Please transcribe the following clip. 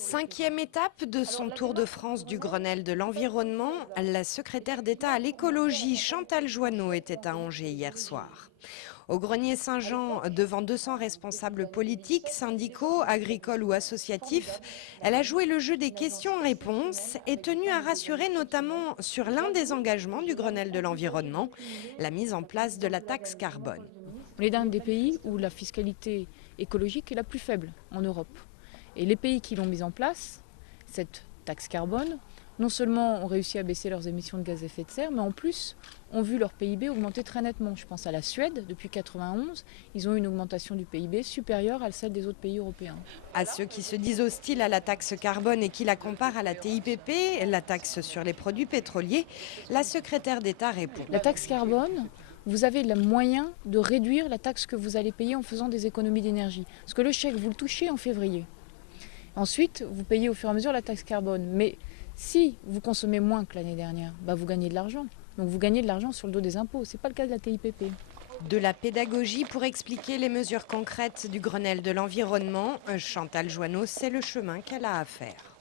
Cinquième étape de son tour de France du Grenelle de l'environnement, la secrétaire d'État à l'écologie Chantal Joanneau était à Angers hier soir. Au Grenier Saint-Jean, devant 200 responsables politiques, syndicaux, agricoles ou associatifs, elle a joué le jeu des questions-réponses et tenu à rassurer notamment sur l'un des engagements du Grenelle de l'environnement, la mise en place de la taxe carbone. On est dans des pays où la fiscalité écologique est la plus faible en Europe. Et les pays qui l'ont mise en place, cette taxe carbone, non seulement ont réussi à baisser leurs émissions de gaz à effet de serre, mais en plus ont vu leur PIB augmenter très nettement. Je pense à la Suède, depuis 1991, ils ont eu une augmentation du PIB supérieure à celle des autres pays européens. À ceux qui se disent hostiles à la taxe carbone et qui la comparent à la TIPP, la taxe sur les produits pétroliers, la secrétaire d'État répond. La taxe carbone, vous avez le moyen de réduire la taxe que vous allez payer en faisant des économies d'énergie. Parce que le chèque, vous le touchez en février. Ensuite, vous payez au fur et à mesure la taxe carbone. Mais si vous consommez moins que l'année dernière, vous gagnez de l'argent. Donc vous gagnez de l'argent sur le dos des impôts. Ce n'est pas le cas de la TIPP. De la pédagogie pour expliquer les mesures concrètes du Grenelle de l'environnement, Chantal Joanneau, c'est le chemin qu'elle a à faire.